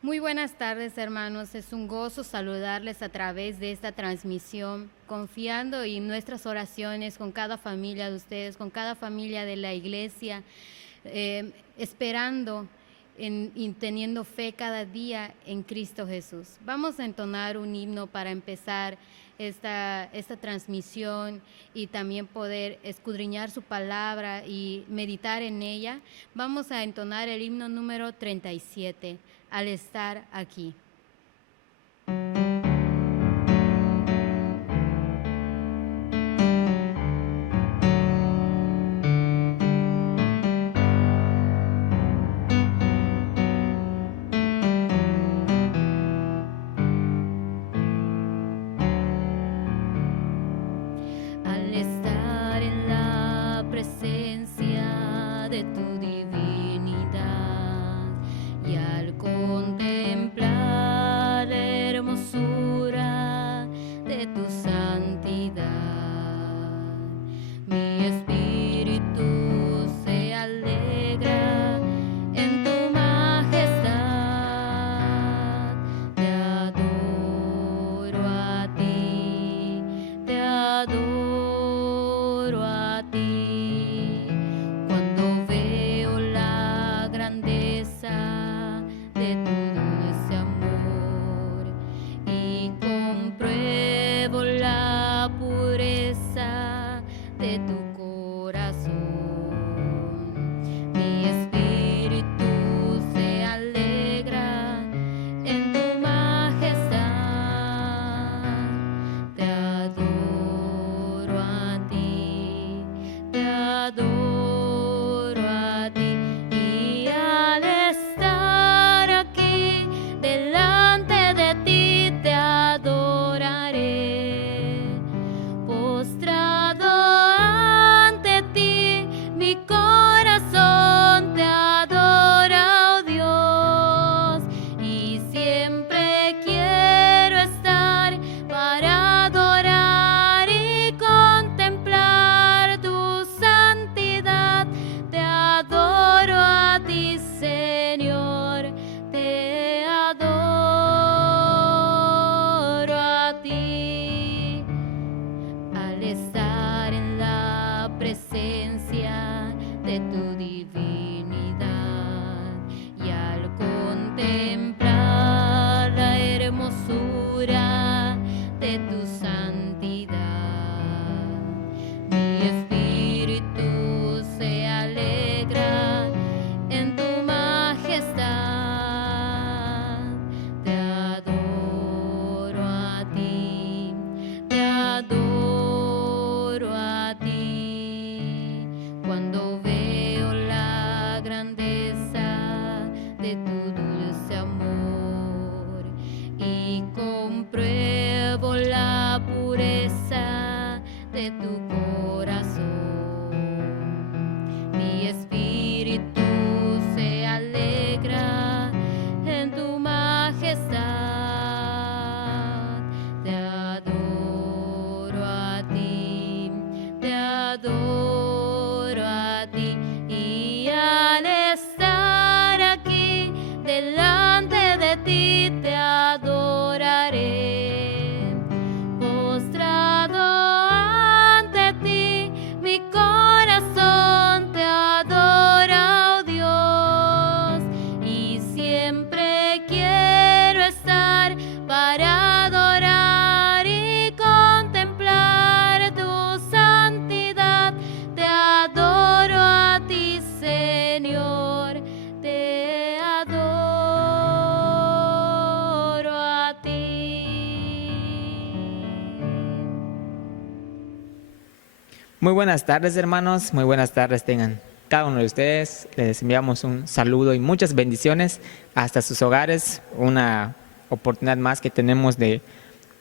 Muy buenas tardes, hermanos. Es un gozo saludarles a través de esta transmisión, confiando en nuestras oraciones con cada familia de ustedes, con cada familia de la iglesia, esperando y teniendo fe cada día en Cristo Jesús. Vamos a entonar un himno para empezar esta transmisión y también poder escudriñar su palabra y meditar en ella. Vamos a entonar el himno número 37, al estar aquí. Al estar en la presencia de tu divinidad y al contemplar la hermosura de tu santidad, mi espíritu se alegra en tu majestad. Te adoro a ti, te adoro a ti. Cuando veo la grandeza de tu dulce amor y compruebo la pureza de tu corazón, mi espíritu se alegra en tu majestad. Te adoro a ti, te adoro a ti. Y al estar aquí delante de ti te adoraré. Postrado ante ti, mi corazón te adora, oh Dios, y siempre quiero estar para adorar y contemplar tu santidad. Te adoro a ti, Señor, te adoro a ti. Al estar en la presencia de tu divinidad y al contemplar la hermosura de tu santidad, mi espíritu se alegra en tu majestad. Te adoro a ti, te adoro a ti. Cuando veo la grandeza de tu dulce amor y compruebo la pureza de tu corazón, mi espíritu se alegra en tu majestad. Te adoro a ti, te adoro a ti. Y al estar aquí delante de ti te adoraré. Postrado ante ti, mi corazón te adora, oh Dios, y siempre quiero estar para adorar y contemplar tu santidad. Te adoro a ti, Señor, te adoro a ti. Muy buenas tardes, hermanos, muy buenas tardes tengan cada uno de ustedes. Les enviamos un saludo y muchas bendiciones hasta sus hogares. Una oportunidad más que tenemos de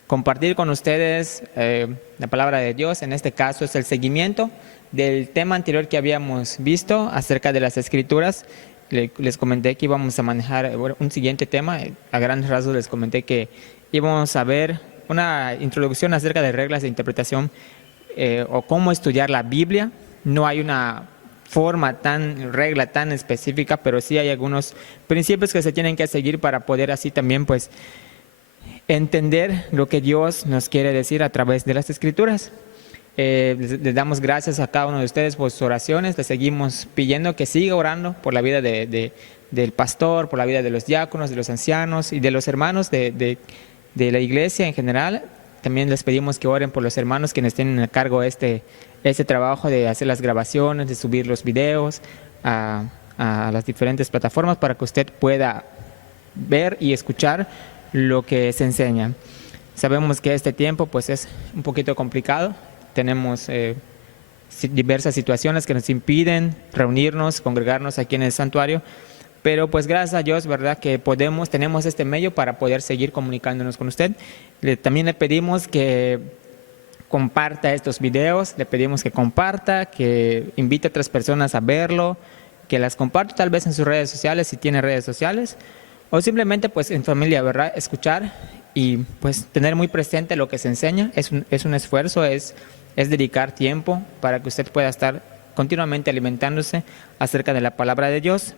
compartir con ustedes la palabra de Dios. En este caso es el seguimiento del tema anterior que habíamos visto acerca de las Escrituras. Les comenté que íbamos a manejar un siguiente tema. A grandes rasgos les comenté que íbamos a ver una introducción acerca de reglas de interpretación o cómo estudiar la Biblia. No hay una regla tan específica, pero sí hay algunos principios que se tienen que seguir para poder así también pues entender lo que Dios nos quiere decir a través de las Escrituras. Les damos gracias a cada uno de ustedes por sus oraciones. Les seguimos pidiendo que siga orando por la vida del pastor, por la vida de los diáconos, de los ancianos y de los hermanos de la iglesia en general. También les pedimos que oren por los hermanos quienes tienen a cargo este trabajo de hacer las grabaciones, de subir los videos a las diferentes plataformas para que usted pueda ver y escuchar lo que se enseña. Sabemos que este tiempo pues es un poquito complicado. Tenemos diversas situaciones que nos impiden reunirnos, congregarnos aquí en el santuario, pero pues gracias a Dios, ¿verdad?, que tenemos este medio para poder seguir comunicándonos con usted. También le pedimos que comparta estos videos, le pedimos que comparta, que invite a otras personas a verlo, que las comparta tal vez en sus redes sociales, si tiene redes sociales, o simplemente pues en familia, ¿verdad?, escuchar y pues tener muy presente lo que se enseña. Es un esfuerzo, es dedicar tiempo para que usted pueda estar continuamente alimentándose acerca de la palabra de Dios.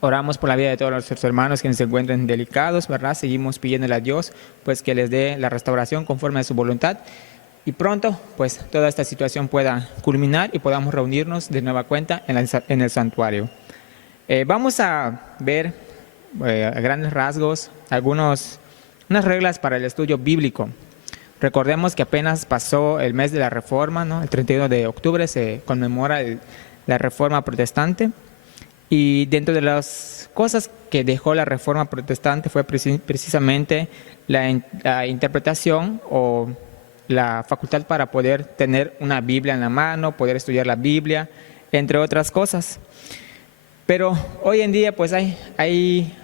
Oramos por la vida de todos nuestros hermanos que se encuentren delicados, ¿verdad? Seguimos pidiéndole a Dios pues que les dé la restauración conforme a su voluntad y pronto pues toda esta situación pueda culminar y podamos reunirnos de nueva cuenta en el santuario. Vamos a ver a grandes rasgos unas reglas para el estudio bíblico. Recordemos que apenas pasó el mes de la Reforma, ¿no? El 31 de octubre se conmemora la Reforma Protestante, y dentro de las cosas que dejó la Reforma Protestante fue precisamente la interpretación o la facultad para poder tener una Biblia en la mano, poder estudiar la Biblia, entre otras cosas. Pero hoy en día pues hay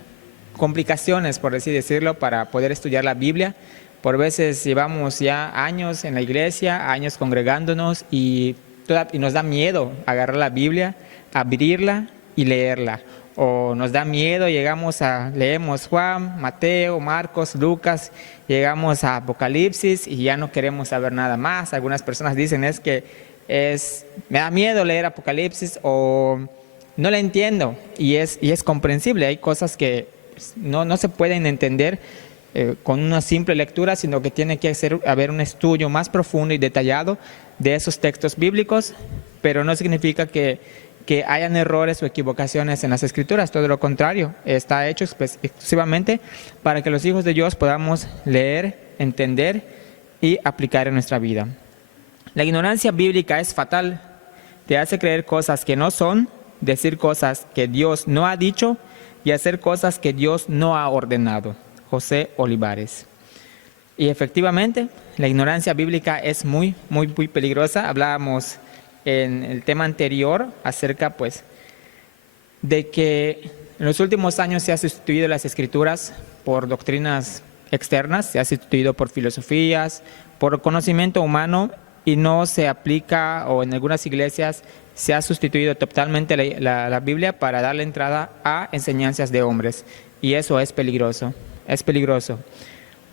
complicaciones, por así decirlo, para poder estudiar la Biblia. Por veces llevamos ya años en la iglesia, años congregándonos y nos da miedo agarrar la Biblia, abrirla y leerla. O nos da miedo, leemos Juan, Mateo, Marcos, Lucas, llegamos a Apocalipsis y ya no queremos saber nada más. Algunas personas dicen me da miedo leer Apocalipsis o no la entiendo, y es comprensible. Hay cosas que no se pueden entender con una simple lectura, sino que tiene que haber un estudio más profundo y detallado de esos textos bíblicos, pero no significa que hayan errores o equivocaciones en las Escrituras. Todo lo contrario, está hecho exclusivamente para que los hijos de Dios podamos leer, entender y aplicar en nuestra vida. La ignorancia bíblica es fatal. Te hace creer cosas que no son, decir cosas que Dios no ha dicho y hacer cosas que Dios no ha ordenado. José Olivares. Y efectivamente, la ignorancia bíblica es muy, muy, muy peligrosa. Hablábamos en el tema anterior acerca pues de que en los últimos años se ha sustituido las Escrituras por doctrinas externas, se ha sustituido por filosofías, por conocimiento humano, y no se aplica, o en algunas iglesias se ha sustituido totalmente la Biblia para darle entrada a enseñanzas de hombres, y eso es peligroso. Es peligroso.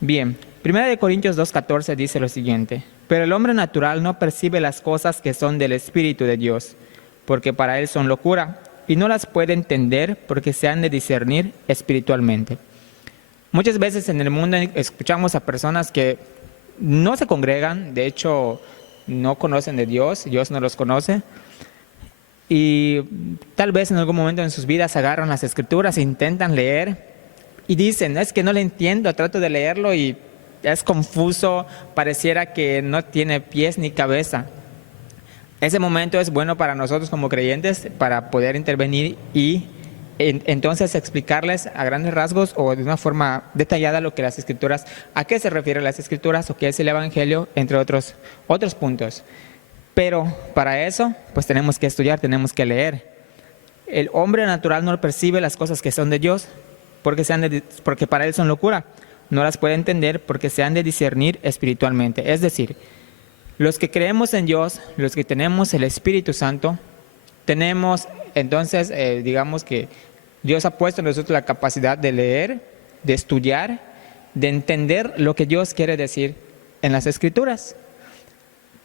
Bien, 1 Corintios 2:14 dice lo siguiente: pero el hombre natural no percibe las cosas que son del Espíritu de Dios, porque para él son locura, y no las puede entender porque se han de discernir espiritualmente. Muchas veces en el mundo escuchamos a personas que no se congregan, de hecho no conocen de Dios, Dios no los conoce, y tal vez en algún momento en sus vidas agarran las Escrituras e intentan leer, y dicen, es que no le entiendo, trato de leerlo y es confuso, pareciera que no tiene pies ni cabeza. Ese momento es bueno para nosotros como creyentes para poder intervenir y entonces explicarles a grandes rasgos o de una forma detallada lo que las Escrituras, a qué se refieren las Escrituras o qué es el Evangelio, entre otros puntos. Pero para eso pues tenemos que estudiar, tenemos que leer. El hombre natural no percibe las cosas que son de Dios, porque para él son locura. No las puede entender porque se han de discernir espiritualmente. Es decir, los que creemos en Dios, los que tenemos el Espíritu Santo, tenemos entonces, digamos que Dios ha puesto en nosotros la capacidad de leer, de estudiar, de entender lo que Dios quiere decir en las Escrituras.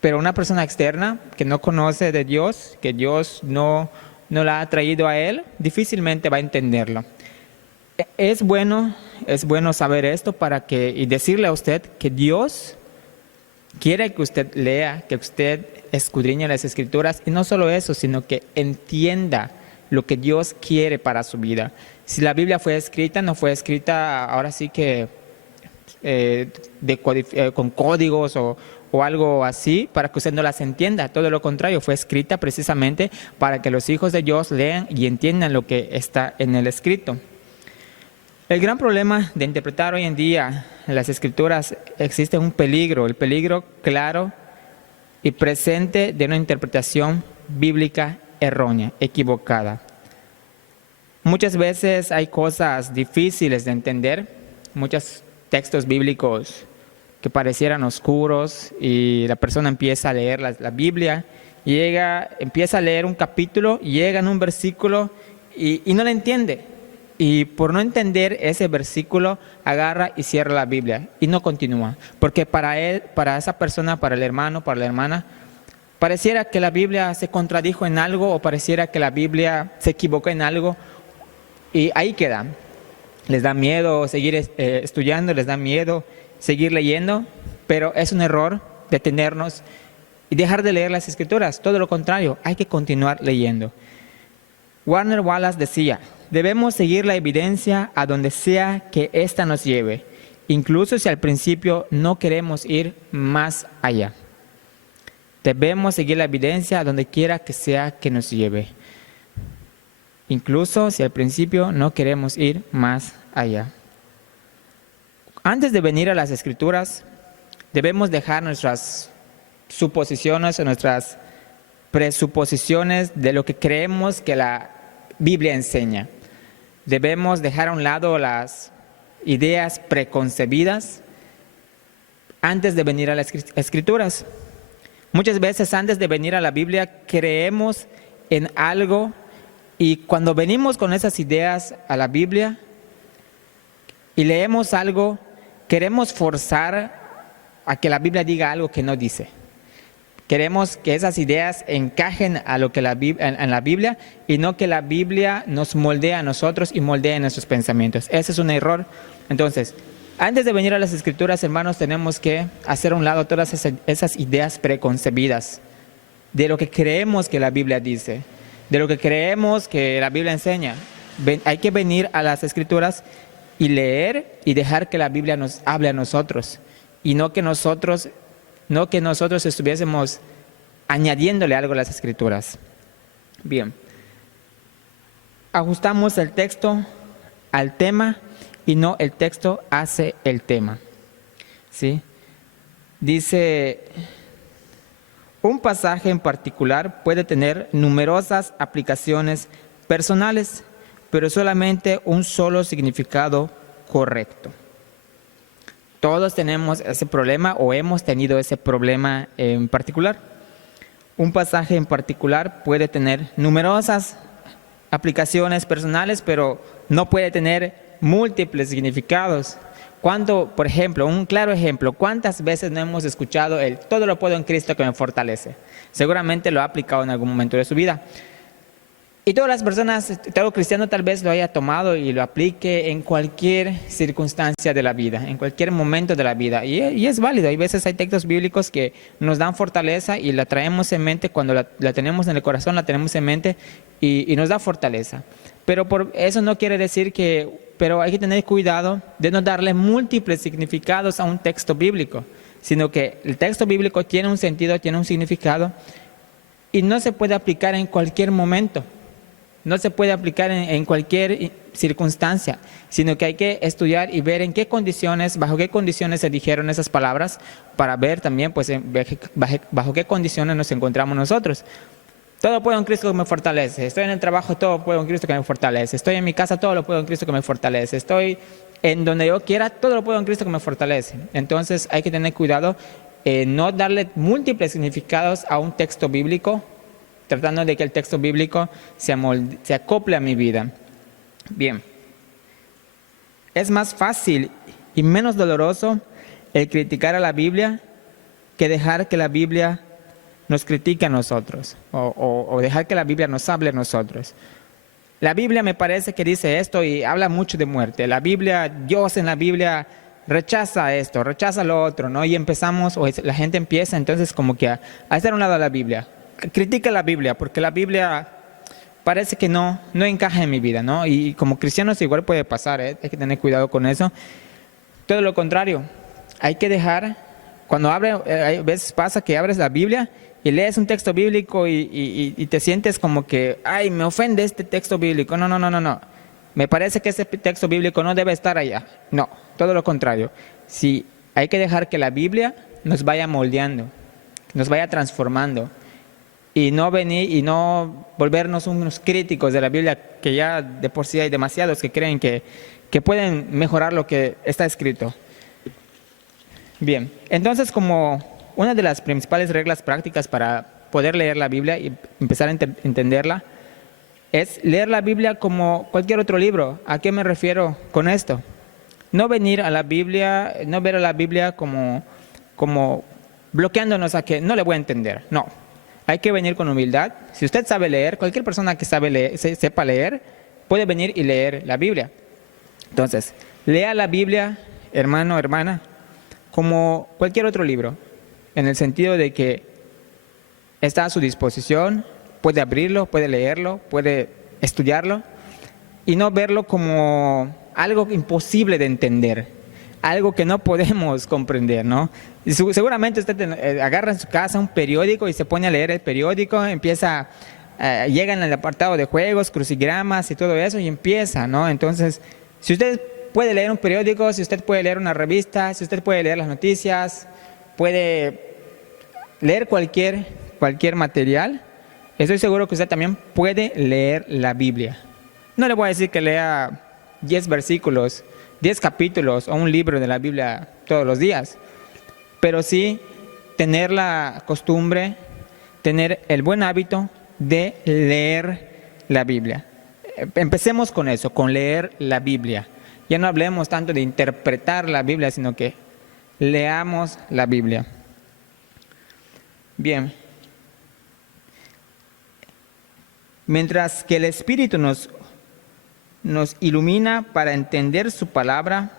Pero una persona externa que no conoce de Dios, que Dios no la ha traído a él, difícilmente va a entenderlo. Es bueno saber esto y decirle a usted que Dios quiere que usted lea, que usted escudriñe las Escrituras, y no solo eso, sino que entienda lo que Dios quiere para su vida. Si la Biblia fue escrita, no fue escrita ahora sí que con códigos o algo así para que usted no las entienda. Todo lo contrario, fue escrita precisamente para que los hijos de Dios lean y entiendan lo que está en el escrito. El gran problema de interpretar hoy en día las Escrituras, existe un peligro, el peligro claro y presente de una interpretación bíblica errónea, equivocada. Muchas veces hay cosas difíciles de entender, muchos textos bíblicos que parecieran oscuros, y la persona empieza a leer la Biblia, empieza a leer un capítulo, llega en un versículo y no lo entiende. Y por no entender ese versículo, agarra y cierra la Biblia y no continúa. Porque para esa persona, para el hermano, para la hermana, pareciera que la Biblia se contradijo en algo, o pareciera que la Biblia se equivocó en algo, y ahí queda. Les da miedo seguir estudiando, les da miedo seguir leyendo, pero es un error detenernos y dejar de leer las Escrituras. Todo lo contrario, hay que continuar leyendo. Warner Wallace decía: debemos seguir la evidencia a donde sea que ésta nos lleve, incluso si al principio no queremos ir más allá. Debemos seguir la evidencia a donde quiera que sea que nos lleve, incluso si al principio no queremos ir más allá. Antes de venir a las Escrituras, debemos dejar nuestras suposiciones o nuestras presuposiciones de lo que creemos que la Biblia enseña. Debemos dejar a un lado las ideas preconcebidas antes de venir a las Escrituras. Muchas veces antes de venir a la Biblia creemos en algo, y cuando venimos con esas ideas a la Biblia y leemos algo, queremos forzar a que la Biblia diga algo que no dice. Queremos que esas ideas encajen a lo que en la Biblia, y no que la Biblia nos moldee a nosotros y moldee nuestros pensamientos. Ese es un error. Entonces, antes de venir a las Escrituras, hermanos, tenemos que hacer a un lado todas esas ideas preconcebidas de lo que creemos que la Biblia dice, de lo que creemos que la Biblia enseña. Hay que venir a las Escrituras y leer y dejar que la Biblia nos hable a nosotros, y no que nosotros estuviésemos añadiéndole algo a las Escrituras. Bien, ajustamos el texto al tema y no el texto hace el tema. ¿Sí? Dice: un pasaje en particular puede tener numerosas aplicaciones personales, pero solamente un solo significado correcto. Todos tenemos ese problema, o hemos tenido ese problema en particular. Un pasaje en particular puede tener numerosas aplicaciones personales, pero no puede tener múltiples significados. Por ejemplo, un claro ejemplo, ¿cuántas veces no hemos escuchado el "todo lo puedo en Cristo que me fortalece"? Seguramente lo ha aplicado en algún momento de su vida. Y todas las personas, todo cristiano tal vez lo haya tomado y lo aplique en cualquier circunstancia de la vida, en cualquier momento de la vida. Y es válido. Hay veces hay textos bíblicos que nos dan fortaleza y la traemos en mente. Cuando la tenemos en el corazón, la tenemos en mente y nos da fortaleza. Pero por eso no quiere decir pero hay que tener cuidado de no darle múltiples significados a un texto bíblico, sino que el texto bíblico tiene un sentido, tiene un significado, y no se puede aplicar en cualquier momento. No se puede aplicar en cualquier circunstancia, sino que hay que estudiar y ver en qué condiciones, bajo qué condiciones se dijeron esas palabras, para ver también pues bajo qué condiciones nos encontramos nosotros. Todo puedo en Cristo que me fortalece. Estoy en el trabajo, todo puedo en Cristo que me fortalece. Estoy en mi casa, todo lo puedo en Cristo que me fortalece. Estoy en donde yo quiera, todo lo puedo en Cristo que me fortalece. Entonces hay que tener cuidado, no darle múltiples significados a un texto bíblico, tratando de que el texto bíblico se acople a mi vida. Bien, es más fácil y menos doloroso el criticar a la Biblia que dejar que la Biblia nos critique a nosotros o dejar que la Biblia nos hable a nosotros. La Biblia me parece que dice esto y habla mucho de muerte. La Biblia, Dios en la Biblia rechaza esto, rechaza lo otro, ¿no? Y empezamos, o la gente empieza entonces como que a hacer a un lado a la Biblia. Critica la Biblia, porque la Biblia parece que no encaja en mi vida, ¿no? Y como cristianos igual puede pasar, ¿eh? Hay que tener cuidado con eso. Todo lo contrario, hay que dejar, cuando a veces pasa que abres la Biblia y lees un texto bíblico y te sientes como que, ay, me ofende este texto bíblico. No. Me parece que ese texto bíblico no debe estar allá. No, todo lo contrario. Sí, hay que dejar que la Biblia nos vaya moldeando, nos vaya transformando. Y no venir y no volvernos unos críticos de la Biblia, que ya de por sí hay demasiados que creen que pueden mejorar lo que está escrito. Bien, entonces como una de las principales reglas prácticas para poder leer la Biblia y empezar a entenderla es leer la Biblia como cualquier otro libro. ¿A qué me refiero con esto? No venir a la Biblia, no ver a la Biblia como bloqueándonos a que no le voy a entender. No, hay que venir con humildad. Si usted sabe leer, cualquier persona que sepa leer, puede venir y leer la Biblia. Entonces, lea la Biblia, hermano, hermana, como cualquier otro libro, en el sentido de que está a su disposición, puede abrirlo, puede leerlo, puede estudiarlo, y no verlo como algo imposible de entender, algo que no podemos comprender, ¿no? Y seguramente usted agarra en su casa un periódico y se pone a leer el periódico, llega en el apartado de juegos, crucigramas y todo eso, y empieza, ¿no? Entonces, si usted puede leer un periódico, si usted puede leer una revista, si usted puede leer las noticias, puede leer cualquier material, estoy seguro que usted también puede leer la Biblia. No le voy a decir que lea 10 versículos, 10 capítulos o un libro de la Biblia todos los días, pero sí tener la costumbre, tener el buen hábito de leer la Biblia. Empecemos con eso, con leer la Biblia. Ya no hablemos tanto de interpretar la Biblia, sino que leamos la Biblia. Bien. Mientras que el Espíritu nos ilumina para entender su palabra,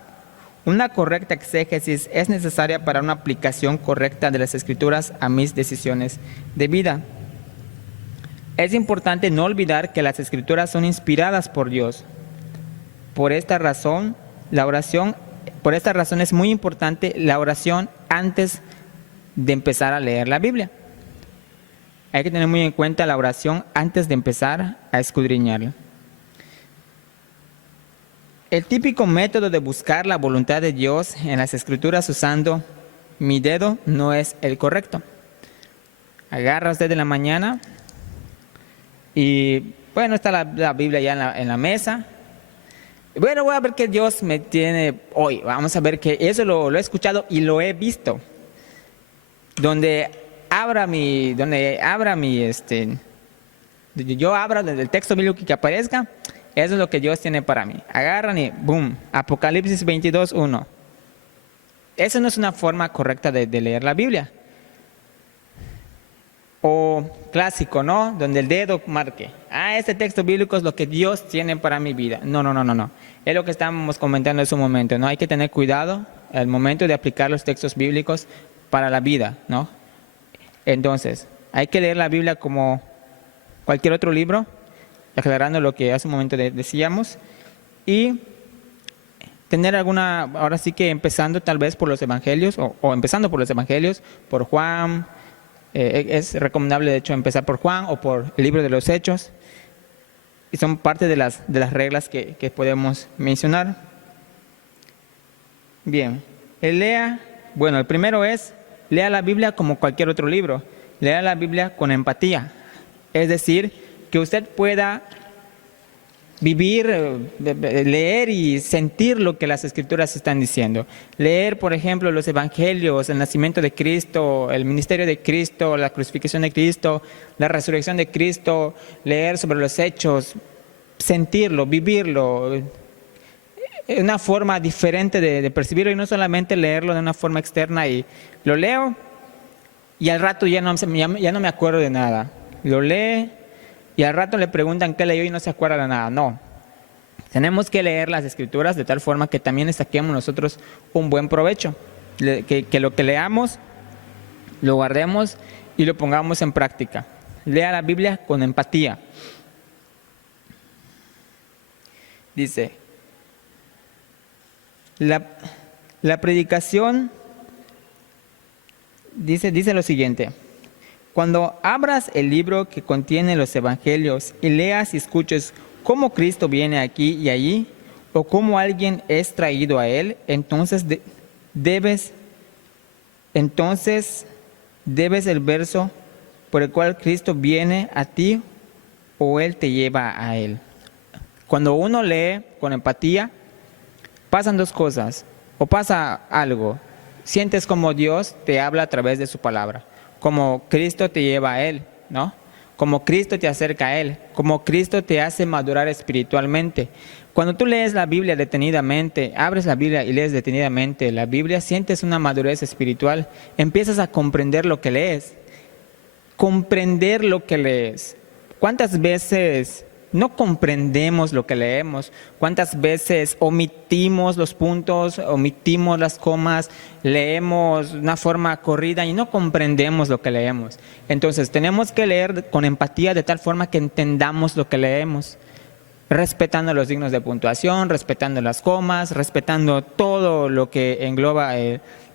una correcta exégesis es necesaria para una aplicación correcta de las Escrituras a mis decisiones de vida. Es importante no olvidar que las Escrituras son inspiradas por Dios. Por esta razón es muy importante la oración antes de empezar a leer la Biblia. Hay que tener muy en cuenta la oración antes de empezar a escudriñarla. El típico método de buscar la voluntad de Dios en las Escrituras usando mi dedo no es el correcto. Agarra usted en la mañana y, bueno, está la Biblia ya en la mesa. Bueno, voy a ver qué Dios me tiene hoy. Vamos a ver que eso lo he escuchado y lo he visto. Donde yo abra del texto bíblico que aparezca, eso es lo que Dios tiene para mí. Agarran y boom, Apocalipsis 22:1. Esa no es una forma correcta de leer la Biblia. O clásico, ¿no? Donde el dedo marque. Este texto bíblico es lo que Dios tiene para mi vida. No. Es lo que estábamos comentando en un momento, ¿no? Hay que tener cuidado al momento de aplicar los textos bíblicos para la vida, ¿no? Entonces, hay que leer la Biblia como cualquier otro libro, aclarando lo que hace un momento decíamos, y tener ahora sí que empezando tal vez por los evangelios, o empezando por los evangelios, por Juan. Es recomendable de hecho empezar por Juan o por el libro de los Hechos, y son parte de las reglas que podemos mencionar. Bien, el primero es, lea la Biblia como cualquier otro libro, lea la Biblia con empatía, es decir, que usted pueda vivir, leer y sentir lo que las Escrituras están diciendo. Leer, por ejemplo, los evangelios, el nacimiento de Cristo, el ministerio de Cristo, la crucifixión de Cristo, la resurrección de Cristo, leer sobre los hechos, sentirlo, vivirlo, una forma diferente de percibirlo, y no solamente leerlo de una forma externa y lo leo y al rato ya no me acuerdo de nada. Lo lee y al rato le preguntan qué leyó y no se acuerda de nada. No. Tenemos que leer las Escrituras de tal forma que también le saquemos nosotros un buen provecho. Que lo que leamos, lo guardemos y lo pongamos en práctica. Lea la Biblia con empatía. Dice, la predicación dice lo siguiente: cuando abras el libro que contiene los evangelios y leas y escuches cómo Cristo viene aquí y allí, o cómo alguien es traído a Él, entonces debes el verso por el cual Cristo viene a ti o Él te lleva a Él. Cuando uno lee con empatía, pasan dos cosas, o pasa algo. Sientes como Dios te habla a través de su palabra, como Cristo te lleva a Él, ¿no? Como Cristo te acerca a Él, como Cristo te hace madurar espiritualmente. Cuando tú lees la Biblia detenidamente, abres la Biblia y lees detenidamente la Biblia, sientes una madurez espiritual, empiezas a comprender lo que lees. Comprender lo que lees. ¿Cuántas veces no comprendemos lo que leemos? ¿Cuántas veces omitimos los puntos, omitimos las comas, leemos de una forma corrida y no comprendemos lo que leemos? Entonces tenemos que leer con empatía de tal forma que entendamos lo que leemos, respetando los signos de puntuación, respetando las comas, respetando todo lo que engloba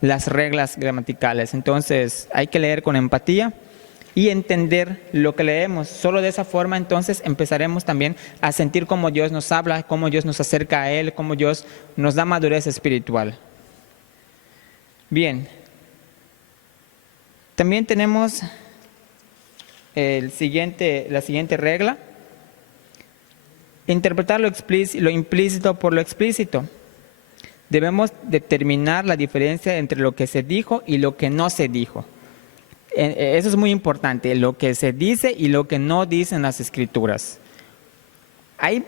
las reglas gramaticales. Entonces hay que leer con empatía y entender lo que leemos. Solo de esa forma entonces empezaremos también a sentir cómo Dios nos habla, cómo Dios nos acerca a Él, cómo Dios nos da madurez espiritual. Bien. También tenemos la siguiente regla: interpretar lo implícito por lo explícito. Debemos determinar la diferencia entre lo que se dijo y lo que no se dijo. Eso es muy importante, lo que se dice y lo que no dicen las Escrituras. Hay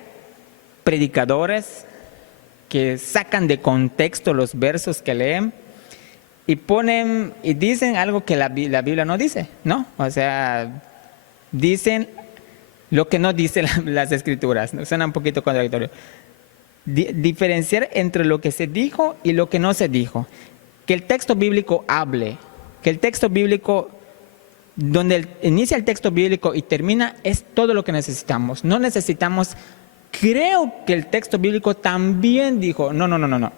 predicadores que sacan de contexto los versos que leen y dicen algo que la Biblia no dice, ¿no? O sea, dicen lo que no dicen las Escrituras. Suena un poquito contradictorio. Diferenciar entre lo que se dijo y lo que no se dijo. Que el texto bíblico hable, que el texto bíblico, donde inicia el texto bíblico y termina, es todo lo que necesitamos. No necesitamos, creo que el texto bíblico también dijo, no.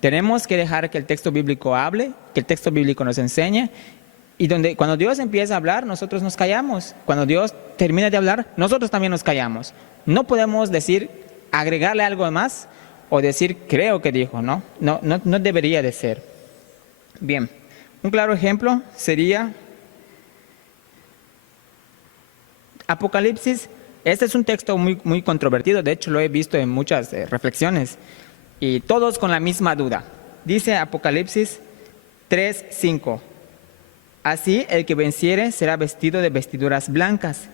Tenemos que dejar que el texto bíblico hable, que el texto bíblico nos enseñe, y cuando Dios empieza a hablar, nosotros nos callamos. Cuando Dios termina de hablar, nosotros también nos callamos. No podemos decir, agregarle algo más o decir, creo que dijo, no debería de ser. Bien, un claro ejemplo sería Apocalipsis. Este es un texto muy, muy controvertido, de hecho lo he visto en muchas reflexiones, y todos con la misma duda. Dice Apocalipsis 3:5: así el que venciere será vestido de vestiduras blancas,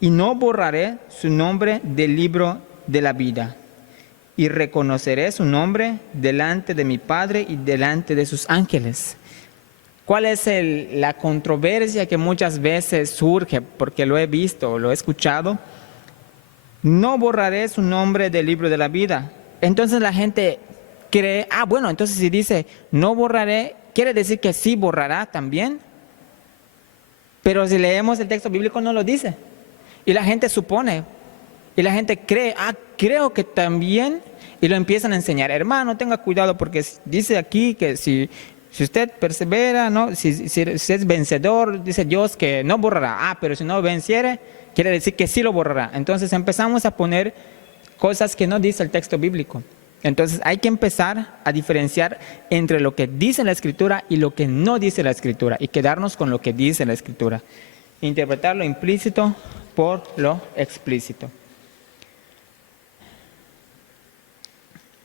y no borraré su nombre del libro de la vida, y reconoceré su nombre delante de mi Padre y delante de sus ángeles. ¿Cuál es la controversia que muchas veces surge? Porque lo he visto, lo he escuchado. No borraré su nombre del libro de la vida. Entonces la gente cree, bueno, entonces si dice no borraré, quiere decir que sí borrará también. Pero si leemos el texto bíblico no lo dice. Y la gente supone, y la gente cree, creo que también, y lo empiezan a enseñar. Hermano, tenga cuidado porque dice aquí que si usted persevera, ¿no? Si es vencedor, dice Dios que no borrará. Pero si no venciere, quiere decir que sí lo borrará. Entonces empezamos a poner cosas que no dice el texto bíblico. Entonces hay que empezar a diferenciar entre lo que dice la Escritura y lo que no dice la Escritura, y quedarnos con lo que dice la Escritura. Interpretar lo implícito por lo explícito.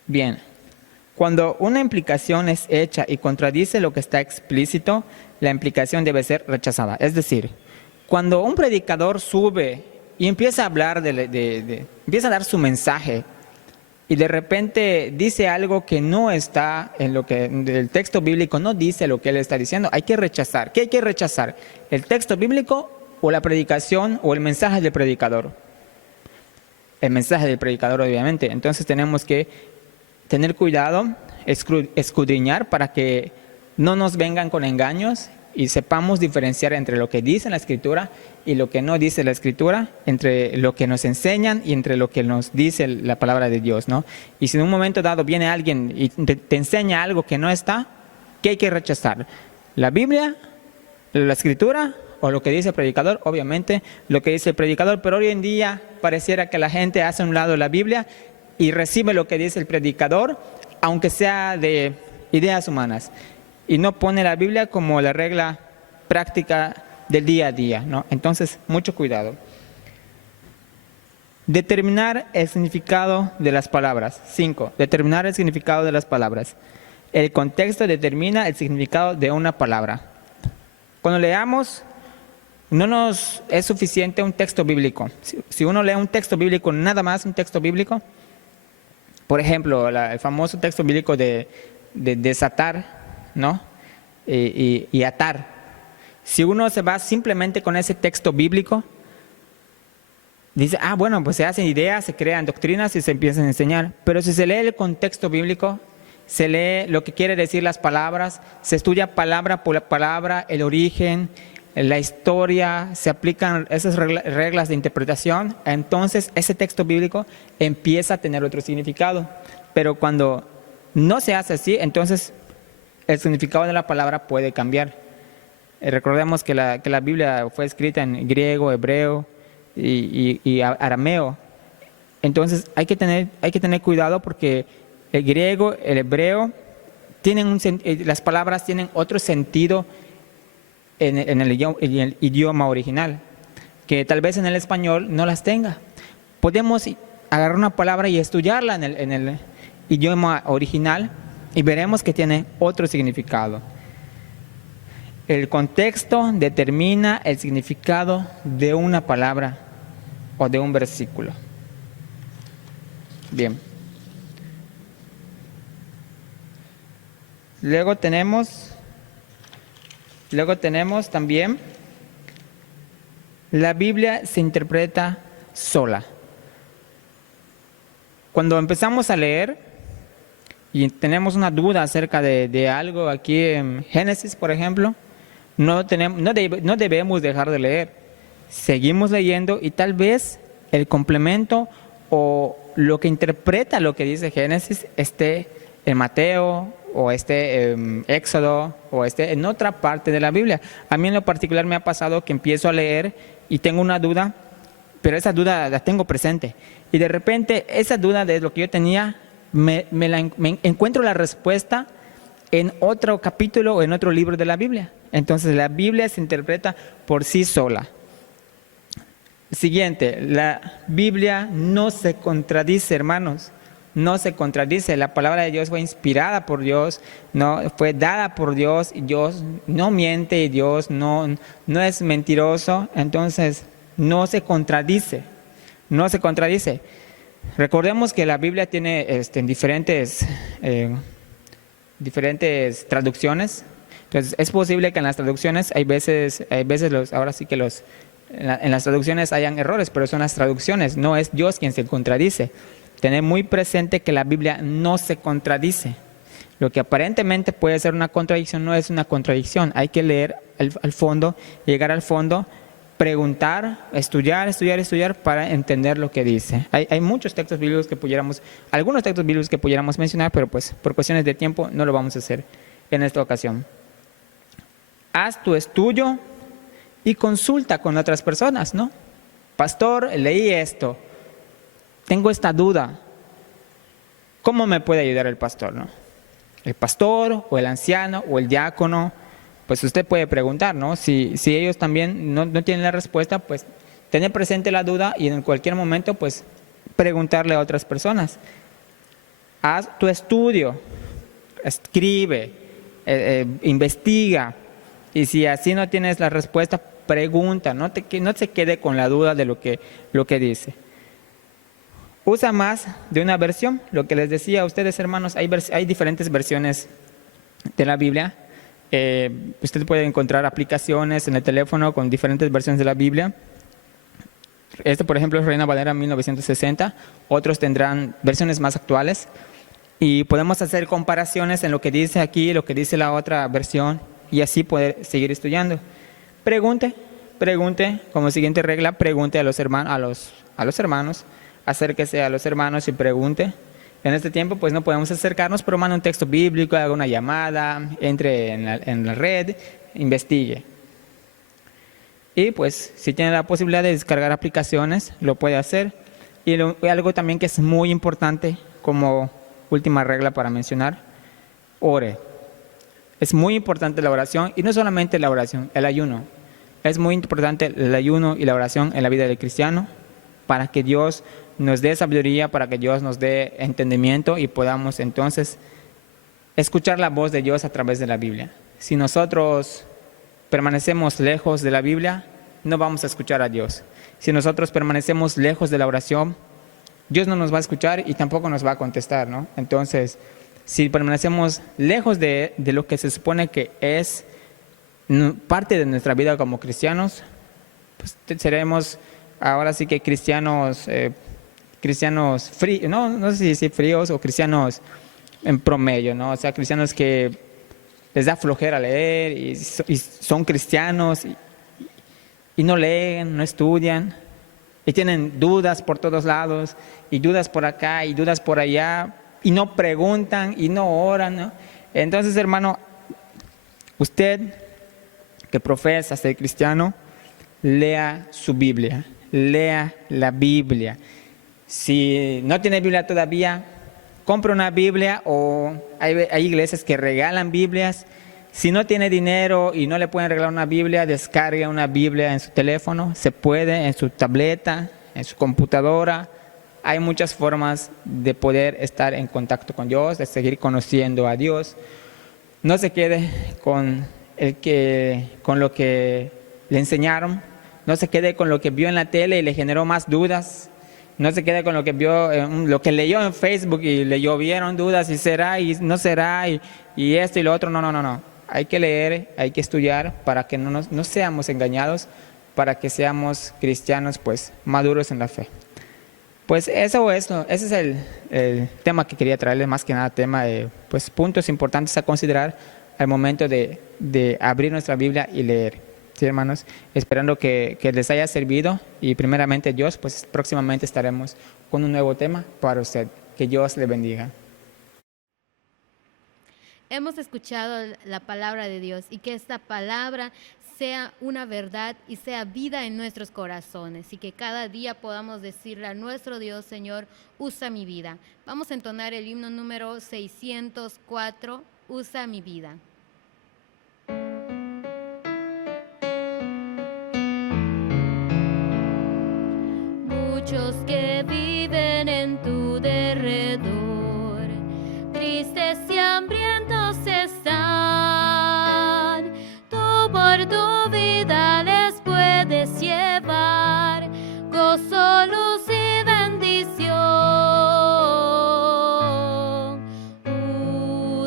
Bien, cuando una implicación es hecha y contradice lo que está explícito, la implicación debe ser rechazada. Es decir, cuando un predicador sube y empieza a hablar, empieza a dar su mensaje, y de repente dice algo que no está en lo que el texto bíblico no dice lo que él está diciendo, hay que rechazar. ¿Qué hay que rechazar? ¿El texto bíblico o la predicación o el mensaje del predicador? El mensaje del predicador, obviamente. Entonces tenemos que tener cuidado, escudriñar para que no nos vengan con engaños y sepamos diferenciar entre lo que dice la Escritura y lo que no dice la Escritura, entre lo que nos enseñan y entre lo que nos dice la palabra de Dios, ¿no? Y si en un momento dado viene alguien y te enseña algo que no está, ¿qué hay que rechazar? ¿La Biblia, la Escritura o lo que dice el predicador? Obviamente lo que dice el predicador, pero hoy en día pareciera que la gente hace a un lado la Biblia y recibe lo que dice el predicador, aunque sea de ideas humanas, y no pone la Biblia como la regla práctica del día a día, ¿no? Entonces, mucho cuidado. Determinar el significado de las palabras. 5. Determinar el significado de las palabras. El contexto determina el significado de una palabra. Cuando leamos, no nos es suficiente un texto bíblico. Si uno lee un texto bíblico, nada más un texto bíblico, por ejemplo, el famoso texto bíblico de desatar, ¿no? Y atar. Si uno se va simplemente con ese texto bíblico, dice, bueno, pues se hacen ideas, se crean doctrinas y se empiezan a enseñar. Pero si se lee el contexto bíblico, se lee lo que quiere decir las palabras, se estudia palabra por palabra, el origen, la historia, se aplican esas reglas de interpretación, entonces ese texto bíblico empieza a tener otro significado. Pero cuando no se hace así, entonces el significado de la palabra puede cambiar. Recordemos que la Biblia fue escrita en griego, hebreo y arameo. Entonces hay que tener cuidado porque el griego, el hebreo, las palabras tienen otro sentido en el idioma original, que tal vez en el español no las tenga. Podemos agarrar una palabra y estudiarla en el idioma original y veremos que tiene otro significado. El contexto determina el significado de una palabra o de un versículo. Bien. Luego tenemos también, la Biblia se interpreta sola. Cuando empezamos a leer y tenemos una duda acerca de algo aquí en Génesis, por ejemplo, no debemos dejar de leer. Seguimos leyendo y tal vez el complemento o lo que interpreta lo que dice Génesis esté en Mateo o esté en Éxodo o esté en otra parte de la Biblia. A mí en lo particular me ha pasado que empiezo a leer y tengo una duda, pero esa duda la tengo presente. Y de repente esa duda de lo que yo tenía, me encuentro la respuesta en otro capítulo o en otro libro de la Biblia. Entonces la Biblia se interpreta por sí sola. Siguiente, la Biblia no se contradice, hermanos. No se contradice. La palabra de Dios fue inspirada por Dios, no fue dada por Dios, y Dios no miente y Dios no es mentiroso. Entonces no se contradice. No se contradice. Recordemos que la Biblia tiene diferentes traducciones. Entonces es posible que en las traducciones hay veces en las traducciones hayan errores, pero son las traducciones, no es Dios quien se contradice. Tener muy presente que la Biblia no se contradice. Lo que aparentemente puede ser una contradicción no es una contradicción. Hay que leer al fondo, llegar al fondo, preguntar, estudiar para entender lo que dice. Hay muchos textos bíblicos algunos textos bíblicos que pudiéramos mencionar, pero pues por cuestiones de tiempo no lo vamos a hacer en esta ocasión. Haz tu estudio y consulta con otras personas, ¿no? Pastor, leí esto, tengo esta duda. ¿Cómo me puede ayudar el pastor, no? El pastor o el anciano o el diácono, pues usted puede preguntar, ¿no? Si ellos también no tienen la respuesta, pues tener presente la duda y en cualquier momento, pues preguntarle a otras personas. Haz tu estudio, escribe, investiga, y si así no tienes la respuesta, pregunta, no se quede con la duda de lo que dice. usa más de una versión. Lo que les decía a ustedes, hermanos, hay diferentes versiones de la Biblia. Usted puede encontrar aplicaciones en el teléfono con diferentes versiones de la Biblia. Este, por ejemplo, es Reina Valera 1960. Otros tendrán versiones más actuales. Y podemos hacer comparaciones en lo que dice aquí y lo que dice la otra versión, y así poder seguir estudiando. Pregunte, como siguiente regla, pregunte a los hermanos, acérquese a los hermanos y pregunte. En este tiempo pues no podemos acercarnos, pero mande un texto bíblico, haga una llamada, entre en la red, investigue. Y pues si tiene la posibilidad de descargar aplicaciones, lo puede hacer. Y algo también que es muy importante como última regla para mencionar, ore. Es muy importante la oración, y no solamente la oración, el ayuno. Es muy importante el ayuno y la oración en la vida del cristiano para que Dios nos dé sabiduría, para que Dios nos dé entendimiento y podamos entonces escuchar la voz de Dios a través de la Biblia. Si nosotros permanecemos lejos de la Biblia, no vamos a escuchar a Dios. Si nosotros permanecemos lejos de la oración, Dios no nos va a escuchar y tampoco nos va a contestar, ¿no? Entonces, si permanecemos lejos de lo que se supone que es parte de nuestra vida como cristianos, pues seremos ahora sí que cristianos fríos, no sé si decir fríos o cristianos en promedio, ¿no? O sea, cristianos que les da flojera leer y son cristianos y no leen, no estudian y tienen dudas por todos lados y dudas por acá y dudas por allá y no preguntan y no oran, ¿no? Entonces, hermano, usted que profesa ser cristiano, lea su Biblia, lea la Biblia. Si no tiene Biblia todavía, compre una Biblia, o hay iglesias que regalan Biblias. Si no tiene dinero y no le pueden regalar una Biblia, descargue una Biblia en su teléfono, se puede, en su tableta, en su computadora. Hay muchas formas de poder estar en contacto con Dios, de seguir conociendo a Dios. No se quede con lo que le enseñaron, no se quede con lo que vio en la tele y le generó más dudas, no se quede con lo que vio, lo que leyó en Facebook y le llovieron dudas, y será y no será, y esto y lo otro. No. Hay que leer, hay que estudiar para que no seamos engañados, para que seamos cristianos pues maduros en la fe. Pues ese es el tema que quería traerles, más que nada tema de pues puntos importantes a considerar al momento de abrir nuestra Biblia y leer. Sí, hermanos, esperando que les haya servido, y primeramente Dios, pues próximamente estaremos con un nuevo tema para usted. Que Dios le bendiga. Hemos escuchado la palabra de Dios, y que esta palabra sea una verdad y sea vida en nuestros corazones, y que cada día podamos decirle a nuestro Dios: Señor, usa mi vida. Vamos a entonar el himno número 604, Usa mi vida. Muchos que viven en tu derredor, tristes y hambrientos están. Tú por tu vida les puedes llevar gozo, luz y bendición.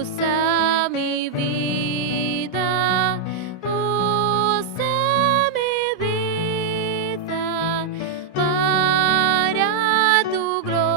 Usa mi vida, usa mi vida para tu gloria.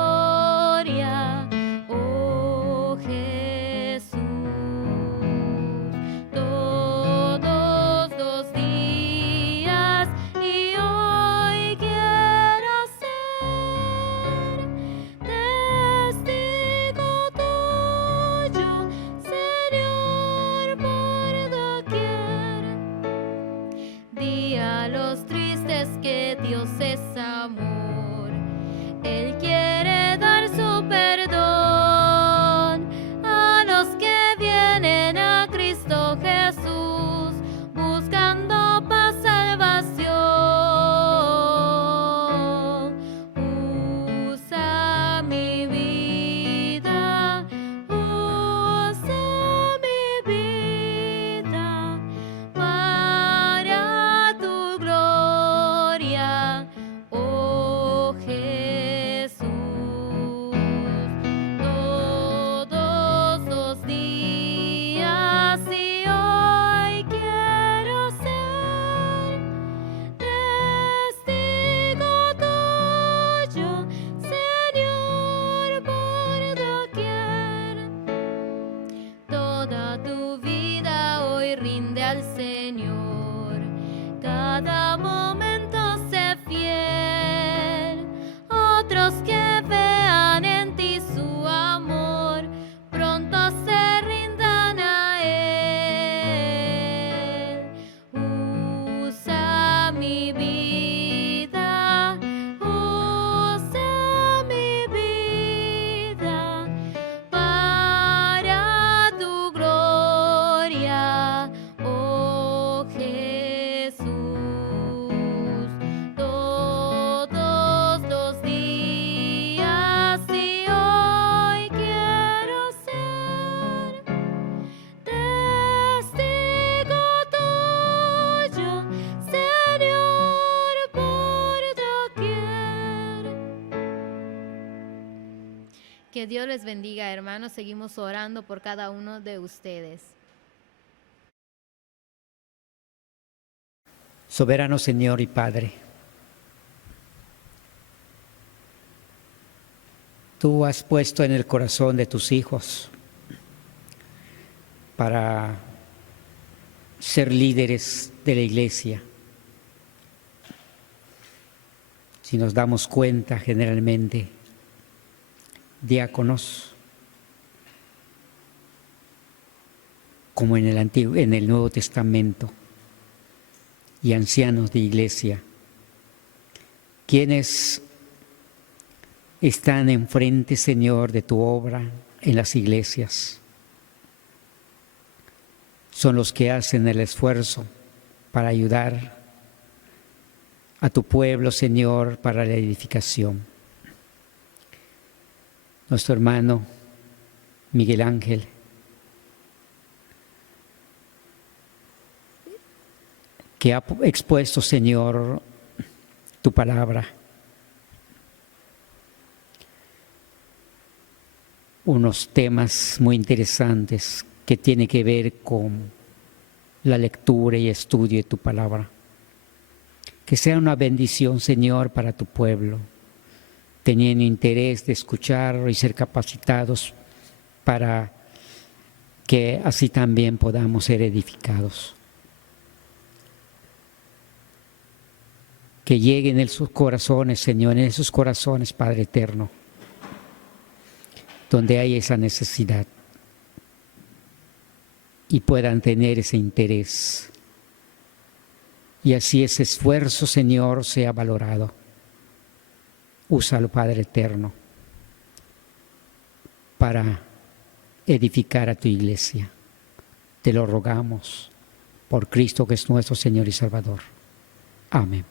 Que Dios les bendiga, hermanos. Seguimos orando por cada uno de ustedes. Soberano Señor y Padre, tú has puesto en el corazón de tus hijos para ser líderes de la iglesia. Si nos damos cuenta, generalmente, diáconos, como en el Nuevo Testamento, y ancianos de iglesia, quienes están enfrente, Señor, de tu obra en las iglesias. Son los que hacen el esfuerzo para ayudar a tu pueblo, Señor, para la edificación. Nuestro hermano Miguel Ángel, que ha expuesto, Señor, tu palabra, unos temas muy interesantes que tienen que ver con la lectura y estudio de tu palabra. Que sea una bendición, Señor, para tu pueblo, teniendo interés de escuchar y ser capacitados para que así también podamos ser edificados. Que lleguen en sus corazones, Señor, en esos corazones, Padre eterno, donde hay esa necesidad y puedan tener ese interés. Y así ese esfuerzo, Señor, sea valorado. Úsalo, Padre eterno, para edificar a tu iglesia. Te lo rogamos por Cristo, que es nuestro Señor y Salvador. Amén.